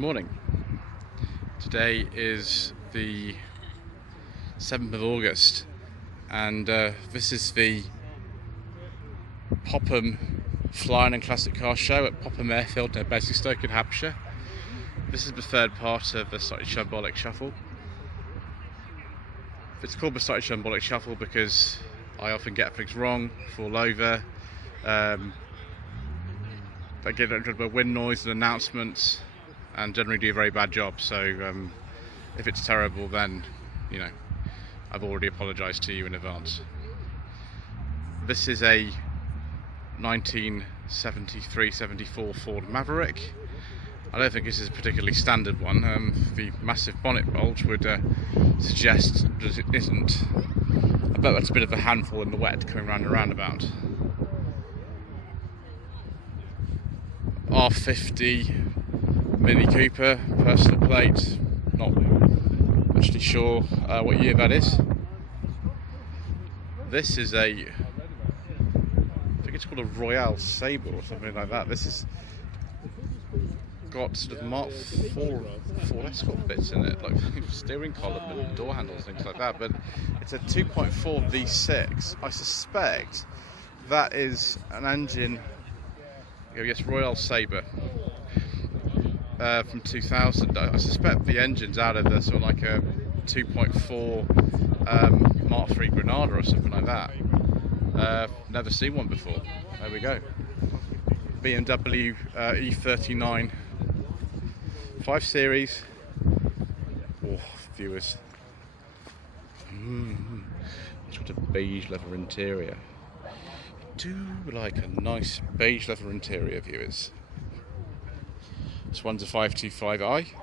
morning. Today is the 7th of August and this is the Popham Flying and Classic Car Show at Popham Airfield near Basingstoke in Hampshire. This is the third part of the Slightly Shambolic Shuffle. It's called the Slightly Shambolic Shuffle because I often get things wrong, fall over, I get into wind noise and announcements, and generally do a very bad job. So if it's terrible, then I've already apologised to you in advance. This is a 1973-74 Ford Maverick. I don't think this is a particularly standard one. The massive bonnet bulge would suggest that it isn't. I bet that's a bit of a handful in the wet coming round a roundabout. R50 Mini Cooper, personal plate, not actually sure what year that is. This is I think it's called a Royale Sable or something like that. This is got sort of Mark Ford Escort bits in it, like steering column and door handles, things like that, but it's a 2.4 V6. I suspect that is an engine, I guess Royale Sabre from 2000. I suspect the engine's out of the sort of like a 2.4 Mark III Granada or something like that. Never seen one before. There we go. BMW E39 5 Series. Oh, viewers. It's got a beige leather interior. Do like a nice beige leather interior, viewers. This one's a 525i.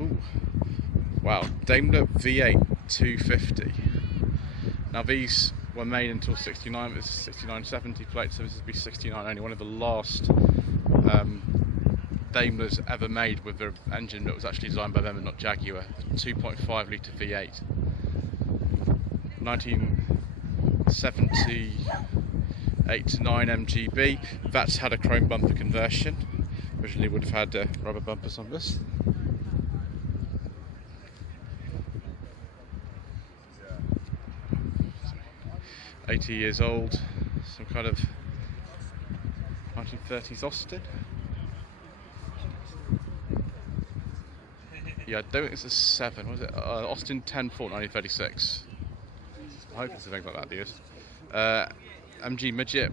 Ooh. Wow, Daimler V8 250. Now these were made until 69, it's a 6970 plate, so this would be 69 only. One of the last Daimlers ever made with the engine that was actually designed by them and not Jaguar. 2.5 litre V8. 1978 to 9 MGB. That's had a chrome bumper conversion. Originally would have had rubber bumpers on this. Sorry. 80 years old. Some kind of 1930s Austin. Yeah, I don't think it's a 7. What was it? Austin 10-4, 1936. I hope it's something like that, dears. MG Midget,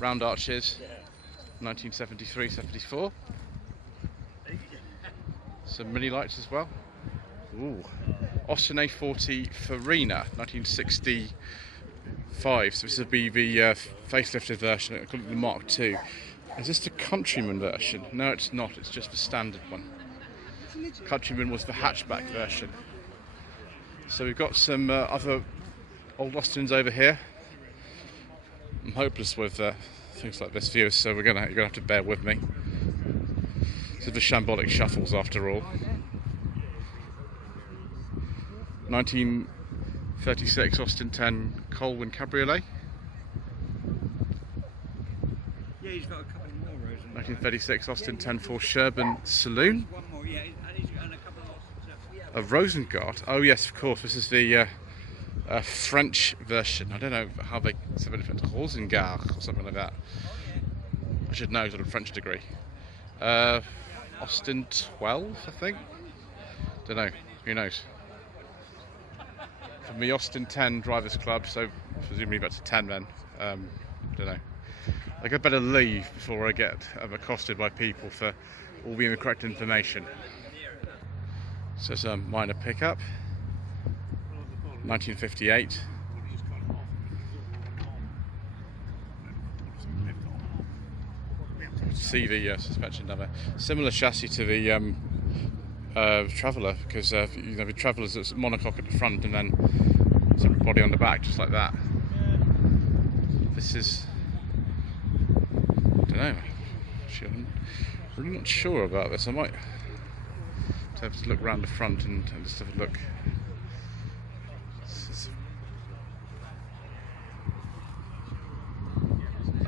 round arches, 1973-74. Some mini lights as well. Ooh. Austin A40 Farina, 1965. So this would be the facelifted version. I call it the Mark II. Is this the Countryman version? No, it's not. It's just the standard one. Countryman was the hatchback version. So we've got some other old Austins over here. I'm hopeless with things like this, viewers, so you're gonna have to bear with me. This is the Shambolic Shuffles, after all. 1936 Austin 10 Colwin Cabriolet. Yeah, he's got a couple more rows. 1936 Austin 10-4 Sherburn Saloon. One more, yeah, and he's got a couple of A Rosengart. Oh yes, of course. This is the French version. I don't know how they say it. It's Rosengart or something like that. I should know. I've got a French degree. Austin 12, I think. Don't know. Who knows? From the Austin 10 Drivers Club. So presumably that's a 10 then. Don't know. I think I'd better leave before I get accosted by people for all the incorrect information. So it's a minor pickup, 1958. See the suspension down there. Similar chassis to the Traveller, because the Traveller's it's monocoque at the front and then separate body on the back, just like that. This is, I don't know. Actually, I'm really not sure about this. I might have to look around the front and just have a look.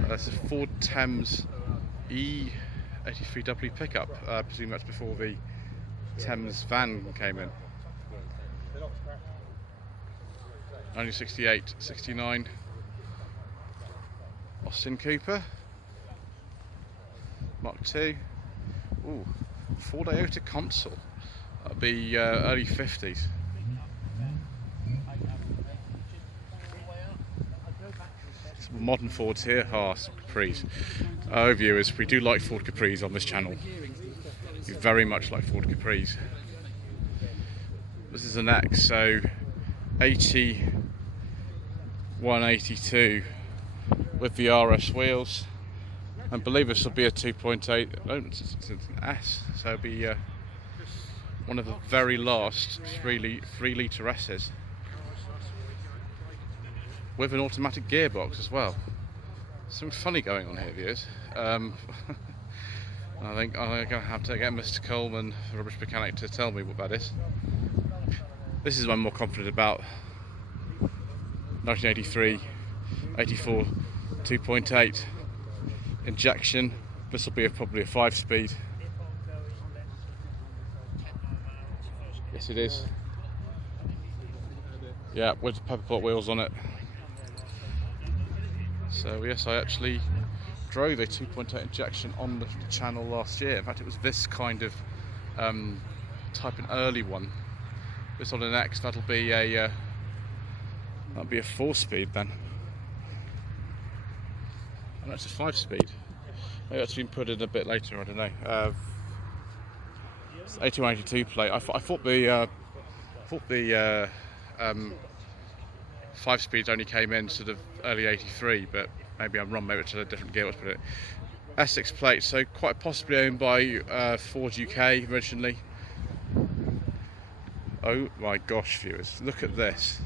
That's a Ford Thames E 83W pickup. I presume that's before the Thames van came in. 1968, 69 Austin Cooper Mark II. Ooh, Ford Iota Consul. That'll be early 50s. Some modern Fords here. Some Capris. Oh, viewers, we do like Ford Capris on this channel. We very much like Ford Capris. This is an X, so 8182 with the RS wheels. I believe this will be a 2.8. Oh, it's an S, so it'll be one of the very last 3 litre S's with an automatic gearbox as well. Something funny going on here, viewers. I think I'm going to have to get Mr. Colwin, the rubbish mechanic, to tell me what that is. This is what I'm more confident about. 1983, 84, 2.8 injection. This will be probably a 5-speed. Yes, it is. Yeah, with the pepper pot wheels on it. So yes, I actually drove a 2.8 injection on the channel last year. In fact, it was this kind of type, an early one. This on an X, that'll be a 4-speed then. And that's a 5-speed. Maybe that's been put in a bit later. I don't know. It's 8182 plate. I thought the 5 speeds only came in sort of early 83, but maybe I'm wrong. Maybe it's a different gearbox. But Essex plate, so quite possibly owned by Ford UK originally. Oh my gosh, viewers, look at this.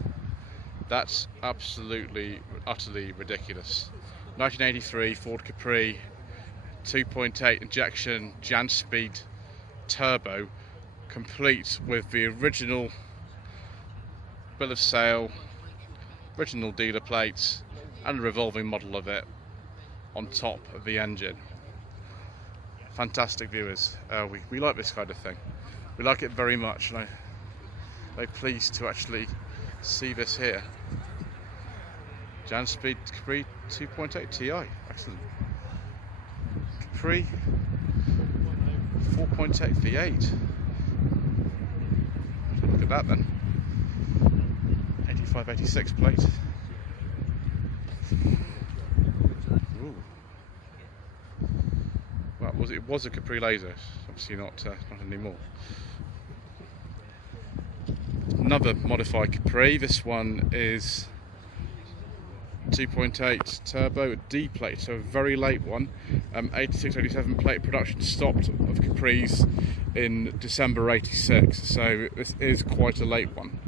That's absolutely, utterly ridiculous. 1983 Ford Capri, 2.8 injection, Jan speed turbo, complete with the original bill of sale, original dealer plates, and a revolving model of it on top of the engine. Fantastic, viewers. We like this kind of thing. We like it very much, and I'm very pleased to actually see this here. Jan speed Capri 2.8 Ti. Excellent. Capri 4.8 V8. Look at that then. 85-86 plate. Ooh. Well, it was a Capri Laser. Obviously not anymore. Another modified Capri. This one is 2.8 turbo, a D plate, so a very late one. 86-87 plate. Production stopped of Capris in December 86, so this is quite a late one.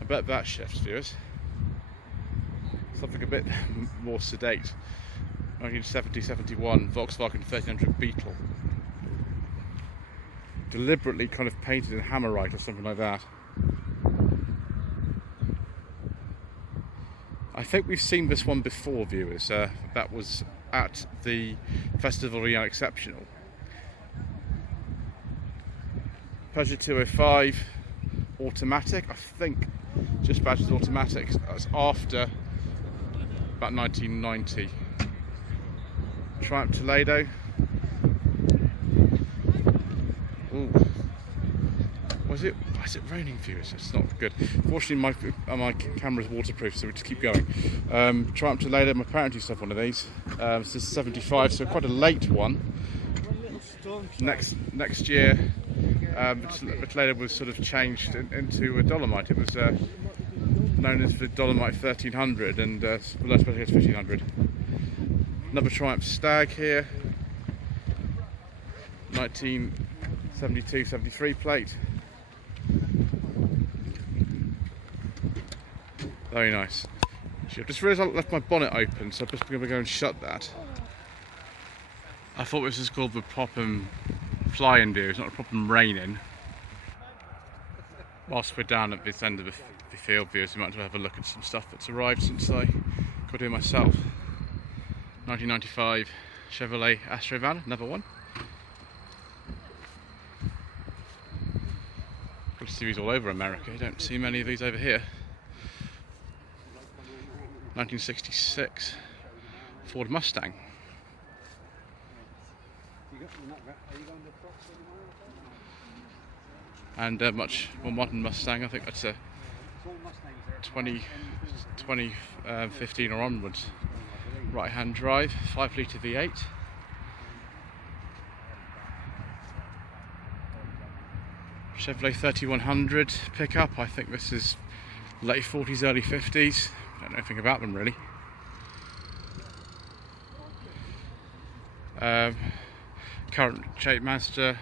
I bet that shifts, viewers. Something a bit more sedate. 1970-71 Volkswagen 1300 Beetle. Deliberately kind of painted in hammerite or something like that. I think we've seen this one before, viewers. That was at the Festival of Young Exceptional. Peugeot 205 automatic, I think just badged as automatic. That's after about 1990. Triumph Toledo. Ooh. Is it raining, viewers? It's not good. Fortunately, my camera's waterproof, so we just keep going. Triumph Toledo, my parents used to have one of these. This is 75, so quite a late one. Next year, the Toledo was sort of changed into a Dolomite. It was known as the Dolomite 1300, and less specially as 1500. Another Triumph Stag here. 1972-73 plate. Very nice. Actually, I've just realised I left my bonnet open, so I'm just going to go and shut that. I thought this was called the Popham fly-in view. It's not a Popham rain-in. Whilst we're down at this end of the field, viewers, we might as well have a look at some stuff that's arrived since I got here myself. 1995 Chevrolet Astro van, another one. Good to see these all over America. You don't see many of these over here. 1966 Ford Mustang. And a much more modern Mustang. I think that's a 2015 or onwards. Right hand drive, 5 litre V8. Chevrolet 3100 pickup. I think this is late 40s, early 50s. Don't know anything about them really. Current shape Mazda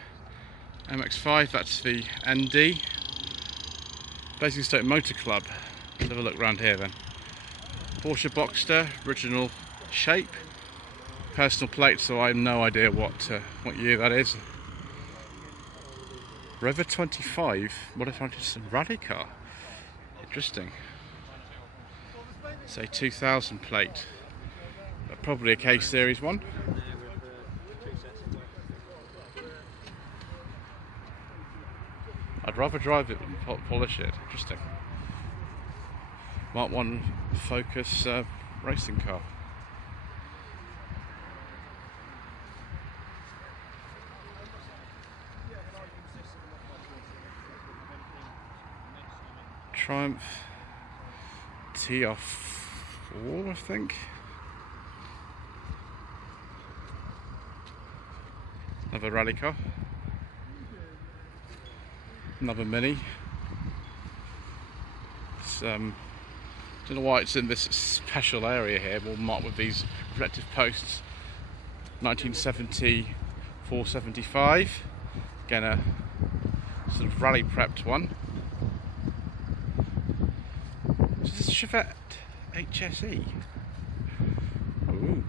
Mx-5, that's the ND. Basingstoke Motor Club. Let's have a look around here then. Porsche Boxster, original shape. Personal plate, so I have no idea what year that is. Rover 25, what if I just a rally car? Interesting. Say 2000 plate. Probably a K Series one. I'd rather drive it than polish it. Interesting. Mark 1 Focus racing car. Triumph TR4, I think. Another rally car. Another Mini. It's, don't know why it's in this special area here, all marked with these reflective posts. 1970 475. Again, a sort of rally prepped one. Is this Chevette HSE? Ooh.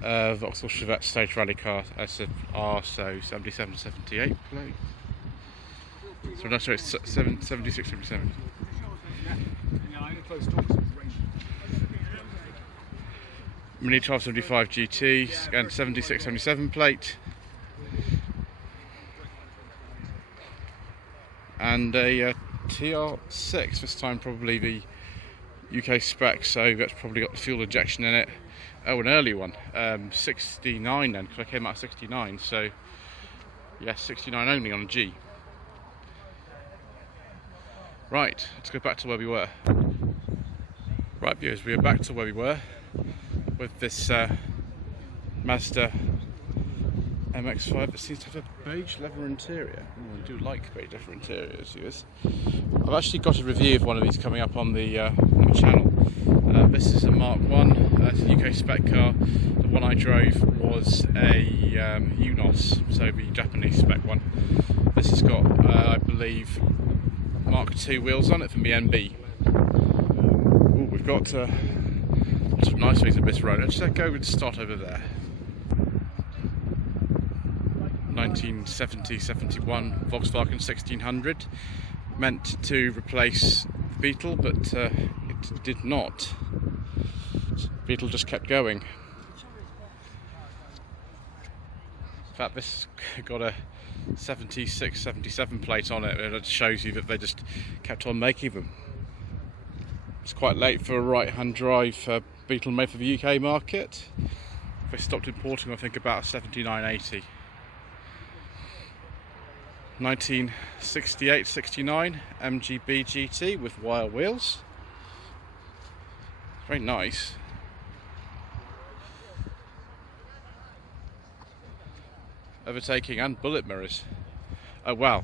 Vauxhall Chevette stage rally car SR, so 77 78 plate. So no, sorry, 76 77. Mini 1275 GT and 76 77 plate. And a TR6, this time probably the UK spec, so that's probably got the fuel injection in it. Oh, an early one, 69 then, because I came out 69, so yeah, 69 only on a G. Right, let's go back to where we were. Right viewers, we are back to where we were with this Mazda Mx-5 that seems to have a beige leather interior. Oh, I do like beige leather interiors, viewers. I've actually got a review of one of these coming up on the channel. This is a Mark 1, it's a UK spec car. The one I drove was a Unos, so the Japanese spec one. This has got, I believe, Mark 2 wheels on it from the NB. Ooh, we've got lots of nice things on this road. Let's go and start over there. 1970-71 Volkswagen 1600, meant to replace the Beetle, but it did not. Beetle just kept going. In fact, this got a 76-77 plate on it, and it shows you that they just kept on making them. It's quite late for a right-hand drive Beetle made for the UK market. They stopped importing, I think, about 79-80. 1968-69 MGB GT with wire wheels. Very nice. Overtaking and bullet mirrors. Oh wow,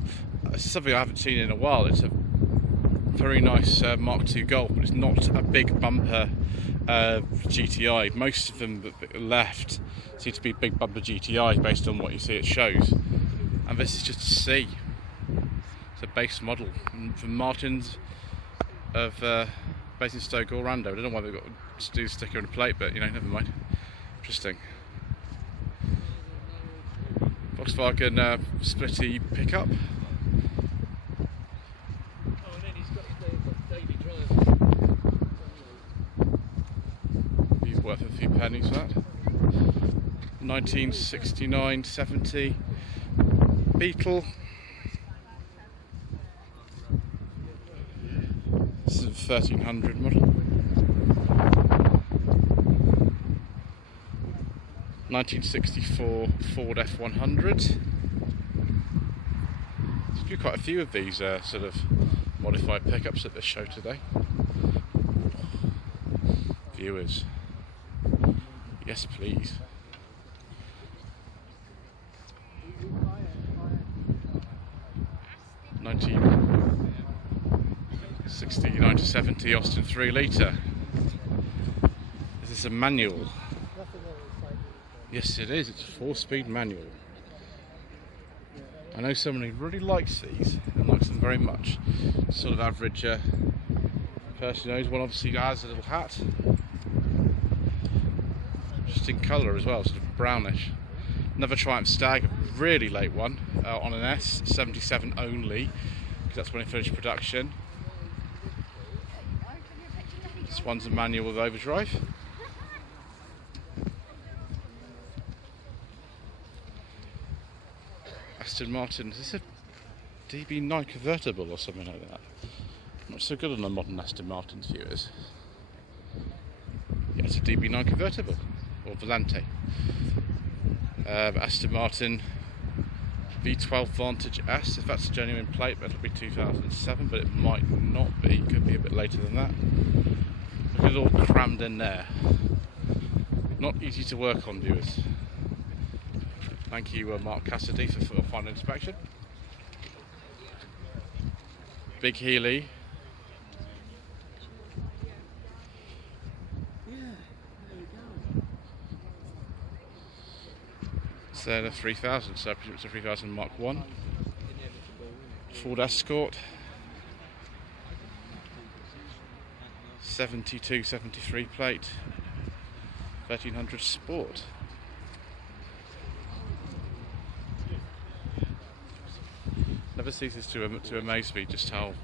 it's something I haven't seen in a while. It's a very nice Mark II Golf, but it's not a big bumper GTI. Most of them that are left seem to be big bumper GTI based on what you see it shows. And this is just a C. It's a base model from Martins of Basingstoke, Orlando. I don't know why they've got to do the sticker and a plate, but you know, never mind. Interesting. Volkswagen splitty pickup. Oh, and then he's got his daily drive. worth a few pennies, that. 1969-70 Beetle. This is a 1300 model. 1964 Ford F100. There's quite a few of these sort of modified pickups at this show today. Viewers, yes please. (1969-70) Austin 3 litre. Is this a manual? Yes, it is. It's a 4-speed manual. I know someone who really likes these and likes them very much. Sort of average person knows one. Obviously has a little hat. Just in colour as well, sort of brownish. Another Triumph Stag, a really late one, on an S, 77 only, because that's when it finished production. This one's a manual with overdrive. Aston Martin, is this a DB9 convertible or something like that? Not so good on the modern Aston Martin's viewers. Yeah, it's a DB9 convertible, or Volante. Aston Martin V12 Vantage S, if that's a genuine plate, that'll be 2007, but it might not be, could be a bit later than that. Look at it all crammed in there. Not easy to work on, viewers. Thank you, Mark Cassidy, for the final inspection. Big Healy. Sedan 3000, so I presume it's a 3000 Mark 1. Ford Escort. 72-73 plate. 1300 Sport. Never ceases to amaze me just how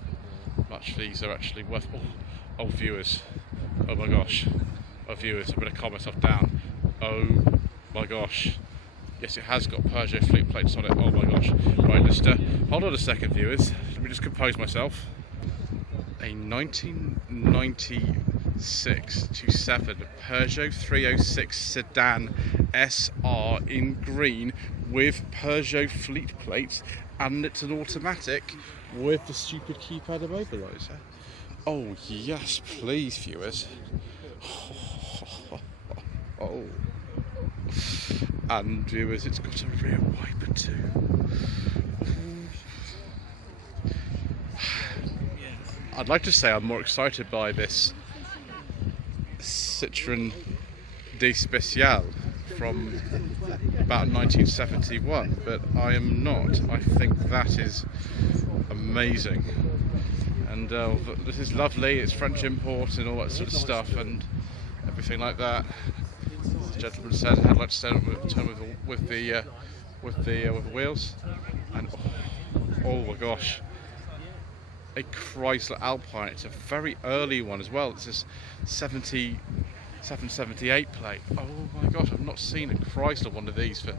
much these are actually worth. Oh, viewers. Oh my gosh. Oh, viewers, I better calm myself down. Oh my gosh. Yes, it has got Peugeot fleet plates on it. Oh my gosh. Right, let's hold on a second, viewers. Let me just compose myself. A 1996-7 Peugeot 306 Sedan SR in green with Peugeot fleet plates, and it's an automatic with the stupid keypad immobiliser. Oh yes, please, viewers. Oh. And viewers, it's got a rear wiper too. I'd like to say I'm more excited by this Citroën D Special from about 1971, but I am not. I think that is amazing, and this is lovely. It's French import and all that sort of stuff and everything like that. As the gentleman said, I'd like to stand with the wheels, and oh my gosh. A Chrysler Alpine. It's a very early one as well. It's this 77-78 plate. Oh my gosh, I've not seen a Chrysler one of these for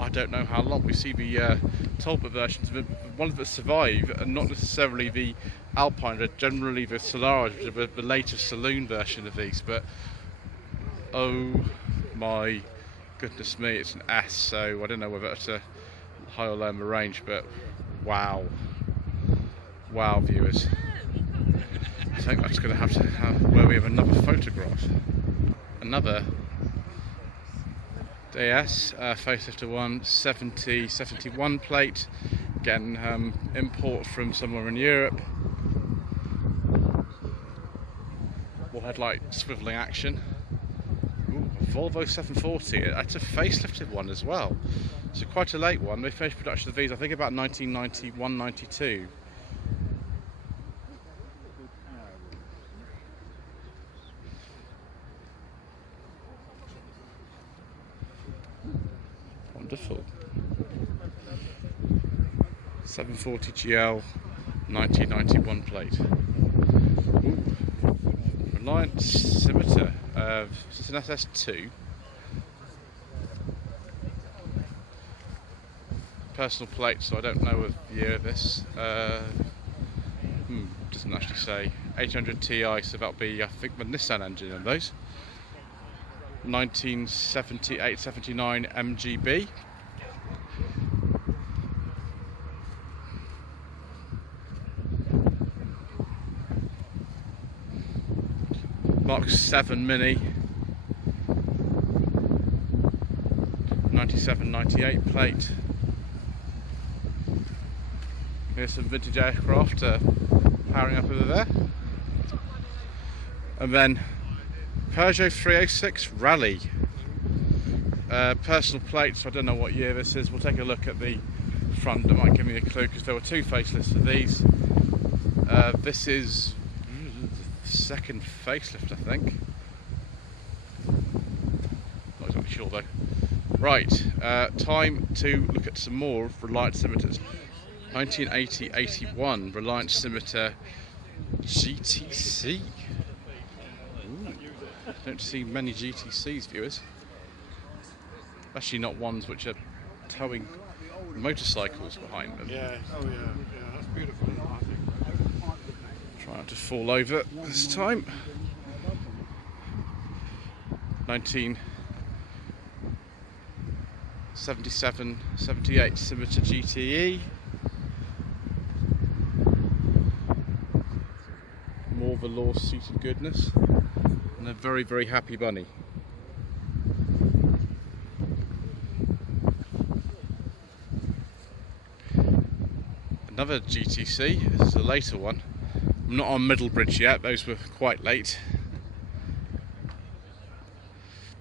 I don't know how long. We see the Talbot versions, but ones that survive, and not necessarily the Alpine, but generally the Solaris, which are the latest saloon version of these. But oh my goodness me, it's an S, so I don't know whether it's a high or low in the range, but wow. Wow, viewers. I think that's going to have where we have another photograph. Another DS, facelifted one, 71 plate. Again, import from somewhere in Europe. Wall headlight swivelling action. Ooh, Volvo 740. It's a facelifted one as well. So quite a late one. They finished production of these, I think, about 1991-92. Wonderful. 740 GL 1991 plate. Ooh. Reliant Scimitar. It's an SS2. Personal plate, so I don't know the year of this. Doesn't actually say. 800 Ti, so that'll be, I think, the Nissan engine in those. 1978-79 MGB. Mark 7 Mini. 97-98 plate. Here's some vintage aircraft powering up over there. And then Peugeot 306 Rally. Personal plates, I don't know what year this is. We'll take a look at the front, that might give me a clue because there were two facelifts of these. This is the second facelift, I think. Not exactly sure though. Right, time to look at some more Reliant Scimitars. 1980-81 Reliant Scimitar GTC. Ooh, don't see many GTCs, viewers. Actually, not ones which are towing motorcycles behind them. Yeah, oh yeah, yeah, that's beautiful, I think. Try not to fall over this time. 1977-78 Scimitar GTE. More velour seated goodness, and a very, very happy bunny. Another GTC, this is a later one. I'm not on Middlebridge yet, those were quite late.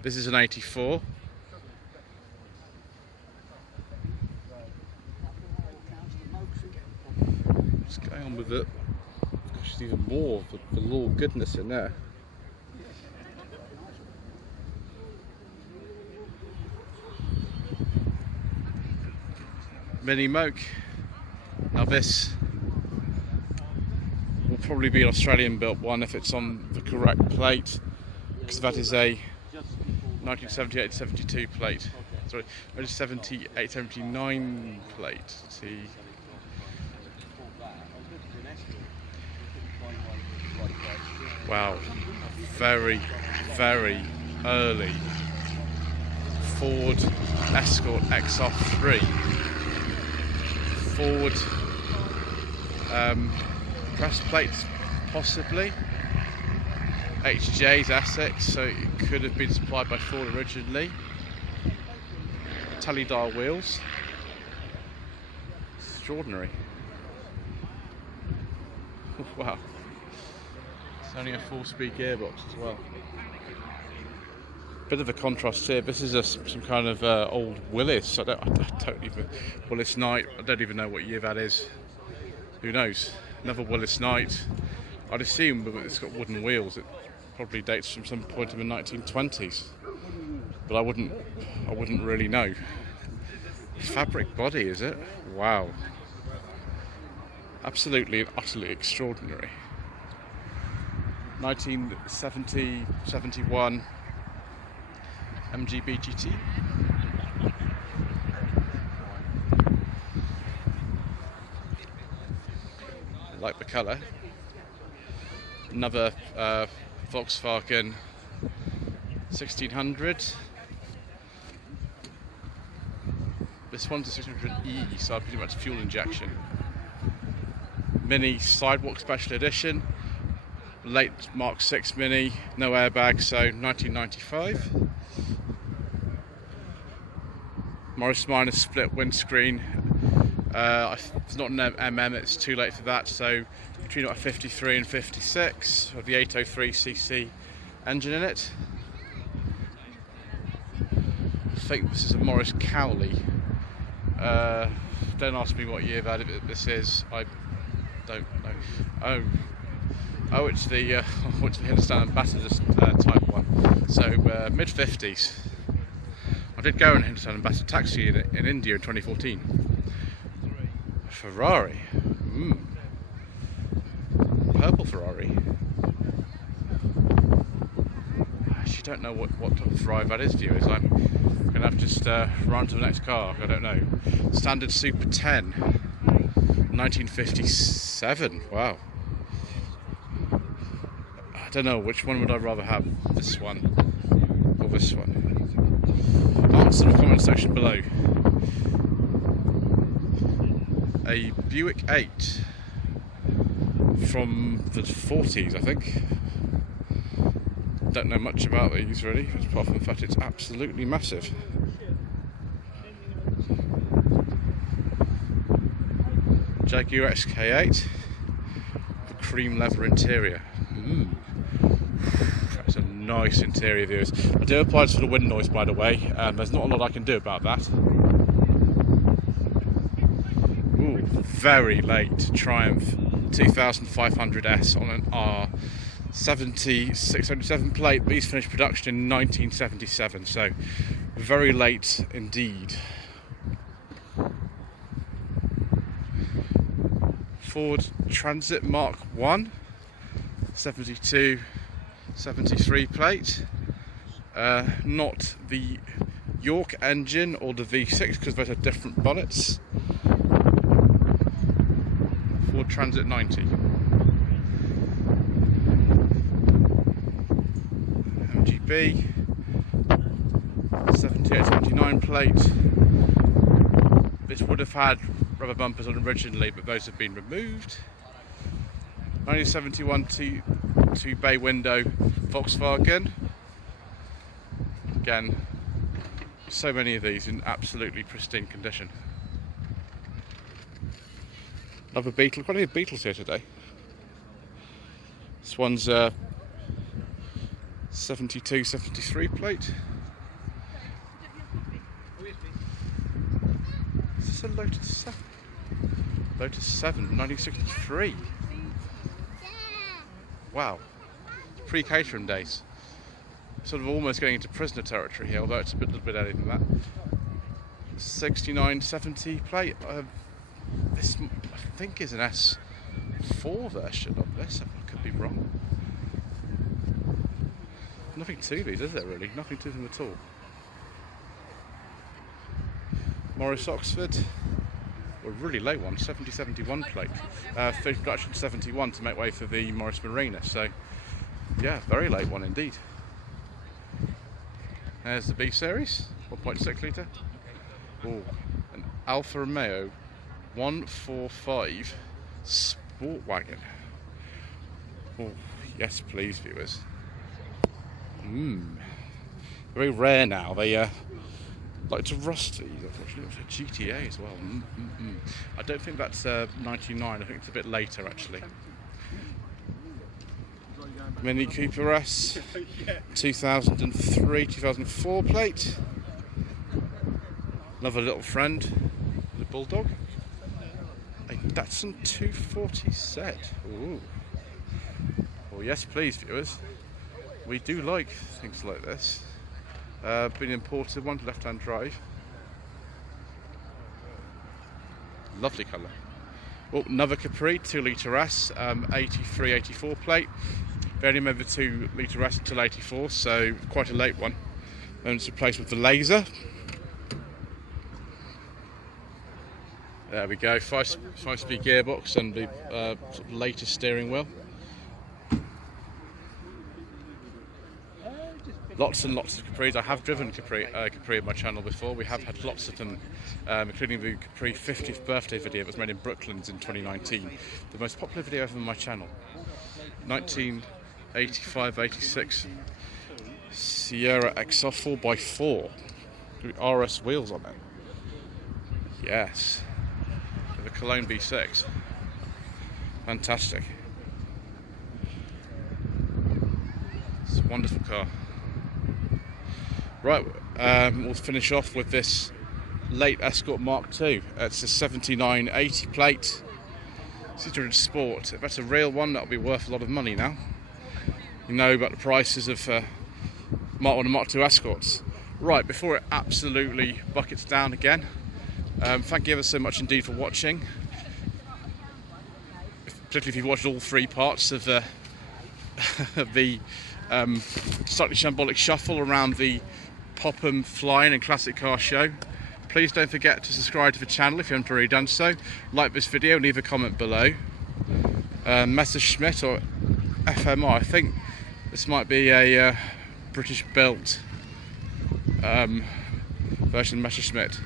This is an 84. What's going on with it? There's even more of the velour goodness in there. Mini Moke. Now this will probably be an Australian built one if it's on the correct plate, because that is a 1978-72 plate. Sorry, 78-79 plate. Let's see. Wow, very, very early Ford Escort XR3. Ford press plates, possibly. HJ's Essex, so it could have been supplied by Ford originally. Toledo wheels. Extraordinary. Wow. It's only a 4-speed gearbox as well. Bit of a contrast here. This is some kind of old Willis. I don't even Willis Knight. I don't even know what year that is. Who knows? Another Willis Knight. I'd assume, but it's got wooden wheels. It probably dates from some point in the 1920s. But I wouldn't really know. Fabric body, is it? Wow. Absolutely and utterly extraordinary. 1970-71 MGB GT. I like the colour. Another Volkswagen 1600. This one's a 600E, so I presume that's fuel injection. Mini Sidewalk Special Edition. Late Mark 6 Mini, no airbag, so 1995. Morris Minor split windscreen. It's not an MM, it's too late for that, so between about 53 and 56 of the 803cc engine in it. I think this is a Morris Cowley. Don't ask me what year this is, I don't know. Oh, it's the Hindustan Ambassador type one. So mid 50s. I did go on Hindustan Ambassador taxi in India in 2014. Ferrari. Purple Ferrari. actually don't know what type of drive that is, viewers. I'm going to have to just run to the next car. I don't know. Standard Super 10, 1957. Wow. I don't know, which one would I rather have? This one or this one? Answer in the comment section below. A Buick 8 from the 40s, I think. Don't know much about these really, apart from the fact it's absolutely massive. Jaguar XK8, the cream leather interior. That's a nice interior, viewers. I do apologize for the wind noise, by the way. There's not a lot I can do about that. Ooh, very late Triumph 2500S on an R7677 plate. These finished production in 1977, so very late indeed. Ford Transit Mark 1, 72-73 plate. Not the York engine or the V6 because those are different bonnets. Ford Transit 90. MGB 78-79 plate. This would have had rubber bumpers on originally, but those have been removed. 1971 two bay window Volkswagen. Again, so many of these in absolutely pristine condition. Another Beetle. Quite a few Beetles here today. This one's 72-73 plate. Is this a Lotus 7? Lotus 7, 1963. Wow. Pre-Caterham days. Sort of almost getting into prisoner territory here, although it's a little bit earlier than that. 69-70 plate. This, I think, is an S4 version of this, if I could be wrong. Nothing to these, is there really? Nothing to them at all. Morris Oxford. A really late one, 70-71 plate. Finished production 71 to make way for the Morris Marina. So, yeah, very late one indeed. There's the B series, 1.6 litre. Oh, an Alfa Romeo 145 Sport Wagon. Oh, yes, please, viewers. Very rare now. They like to rust these. Unfortunately, it's a GTA as well. I don't think that's 99. I think it's a bit later actually. Mini Cooper S, 2003-2004 plate. Another little friend, the Bulldog. A Datsun 240Z. Ooh. Well, yes, please, viewers. We do like things like this. Been imported, one left-hand drive. Lovely colour. Oh, another Capri 2-litre S, 83-84 plate. They only made the 2-litre S until 84, so quite a late one. And it's replaced with the Laser. There we go, 5-speed gearbox and the sort of latest steering wheel. Lots and lots of Capris. I have driven Capri on my channel before. We have had lots of them, including the Capri 50th birthday video that was made in Brooklands in 2019. The most popular video ever on my channel. 1985-86 Sierra XR 4x4 with RS wheels on it. Yes. With a Cologne V6. Fantastic. It's a wonderful car. Right, we'll finish off with this late Escort Mark II. It's a 79-80 plate Citroen Sport. If that's a real one, that'll be worth a lot of money now. You know about the prices of Mark 1 and Mark II Escorts. Right, before it absolutely buckets down again, thank you ever so much indeed for watching. Particularly if you've watched all three parts of the Slightly Shambolic Shuffle around the Popham Flying and Classic Car Show. Please don't forget to subscribe to the channel if you haven't already done so. Like this video and leave a comment below. Messerschmitt or FMR, I think this might be a British built version of Messerschmitt.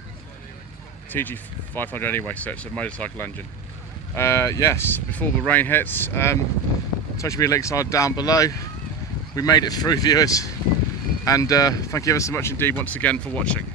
TG500 anyway, so it's a motorcycle engine. Yes, before the rain hits, social media links are down below. We made it through, viewers, and thank you ever so much indeed once again for watching.